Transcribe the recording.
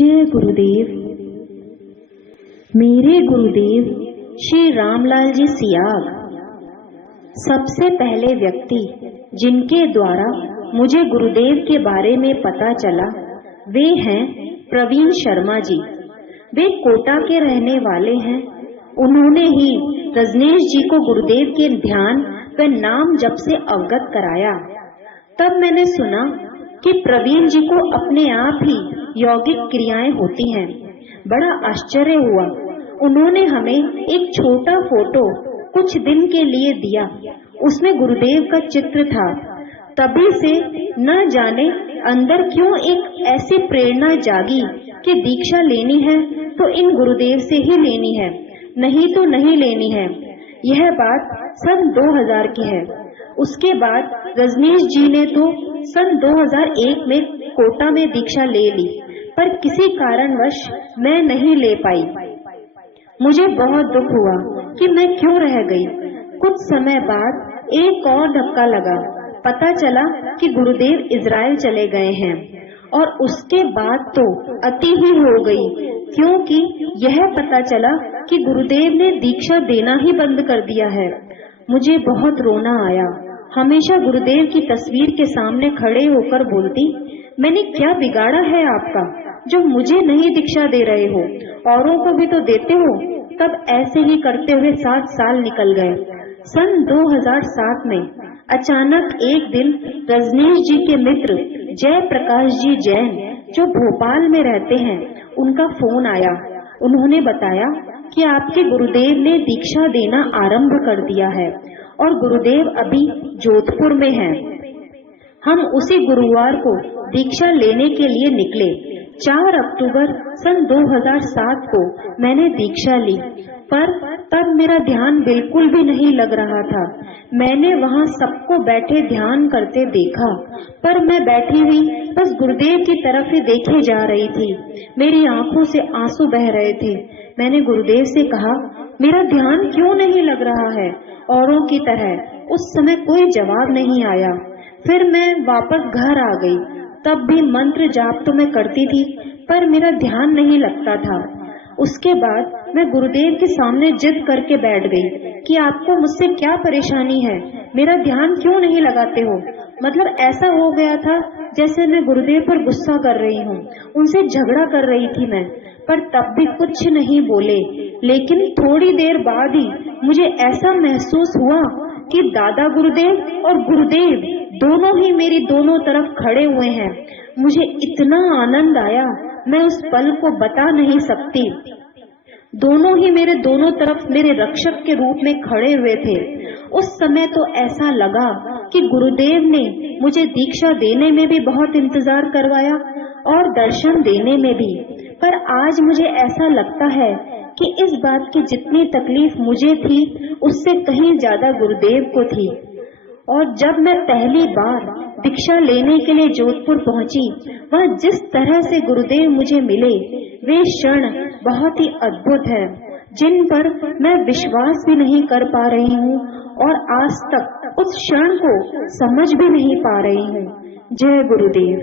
जय गुरुदेव। मेरे गुरुदेव श्री रामलाल जी सियाग सबसे पहले व्यक्ति जिनके द्वारा मुझे गुरुदेव के बारे में पता चला वे हैं प्रवीण शर्मा जी। वे कोटा के रहने वाले हैं। उन्होंने ही रजनीश जी को गुरुदेव के ध्यान व नाम जप से अवगत कराया। तब मैंने सुना कि प्रवीण जी को अपने आप ही यौगिक क्रियाएं होती हैं। बड़ा आश्चर्य हुआ। उन्होंने हमें एक छोटा फोटो कुछ दिन के लिए दिया। उसमें गुरुदेव का चित्र था। तभी से न जाने अंदर क्यों एक ऐसी प्रेरणा जागी कि दीक्षा लेनी है तो इन गुरुदेव से ही लेनी है, नहीं तो नहीं लेनी है। यह बात सन 2000 की है। उसके बाद रजनीश जी ने तो सन 2001 में कोटा में दीक्षा ले ली, पर किसी कारणवश मैं नहीं ले पाई। मुझे बहुत दुख हुआ कि मैं क्यों रह गई। कुछ समय बाद एक और धक्का लगा। पता चला कि गुरुदेव इजराइल चले गए हैं। और उसके बाद तो अति ही हो गई, क्योंकि यह पता चला कि गुरुदेव ने दीक्षा देना ही बंद कर दिया है। मुझे बहुत रोना आया। हमेशा गुरुदेव की तस्वीर के सामने खड़े होकर बोलती, मैंने क्या बिगाड़ा है आपका जो मुझे नहीं दीक्षा दे रहे हो, औरों को भी तो देते हो। तब ऐसे ही करते हुए 7 साल निकल गए। सन 2007 में अचानक एक दिन रजनीश जी के मित्र जय प्रकाश जी जैन, जो भोपाल में रहते हैं, उनका फोन आया। उन्होंने बताया कि आपके गुरुदेव ने दीक्षा देना आरंभ कर दिया है और गुरुदेव अभी जोधपुर में हैं। हम उसी गुरुवार को दीक्षा लेने के लिए निकले। 4 अक्टूबर सन 2007 को मैंने दीक्षा ली, पर तब मेरा ध्यान बिल्कुल भी नहीं लग रहा था। मैंने वहाँ सबको बैठे ध्यान करते देखा, पर मैं बैठी हुई बस गुरुदेव की तरफ ही देखे जा रही थी। मेरी आंखों से आंसू बह रहे थे। मैंने गुरुदेव से कहा, मेरा ध्यान क्यों नहीं लग रहा है औरों की तरह। उस समय कोई जवाब नहीं आया। फिर मैं वापस घर आ गई। तब भी मंत्र जाप तो मैं करती थी, पर मेरा ध्यान नहीं लगता था। उसके बाद मैं गुरुदेव के सामने जिद करके बैठ गई कि आपको मुझसे क्या परेशानी है, मेरा ध्यान क्यों नहीं लगाते हो। मतलब ऐसा हो गया था जैसे मैं गुरुदेव पर गुस्सा कर रही हूँ, उनसे झगड़ा कर रही थी मैं। पर तब भी कुछ नहीं बोले। लेकिन थोड़ी देर बाद ही मुझे ऐसा महसूस हुआ कि दादा गुरुदेव और गुरुदेव दोनों ही मेरी दोनों तरफ खड़े हुए हैं। मुझे इतना आनंद आया, मैं उस पल को बता नहीं सकती। दोनों ही मेरे दोनों तरफ मेरे रक्षक के रूप में खड़े हुए थे। उस समय तो ऐसा लगा कि गुरुदेव ने मुझे दीक्षा देने में भी बहुत इंतजार करवाया और दर्शन देने में भी। पर आज मुझे ऐसा लगता है कि इस बात की जितनी तकलीफ मुझे थी, उससे कहीं ज्यादा गुरुदेव को थी। और जब मैं पहली बार दीक्षा लेने के लिए जोधपुर पहुंची, वह जिस तरह से गुरुदेव मुझे मिले, वे क्षण बहुत ही अद्भुत है, जिन पर मैं विश्वास भी नहीं कर पा रही हूँ और आज तक उस क्षण को समझ भी नहीं पा रही हूँ। जय गुरुदेव।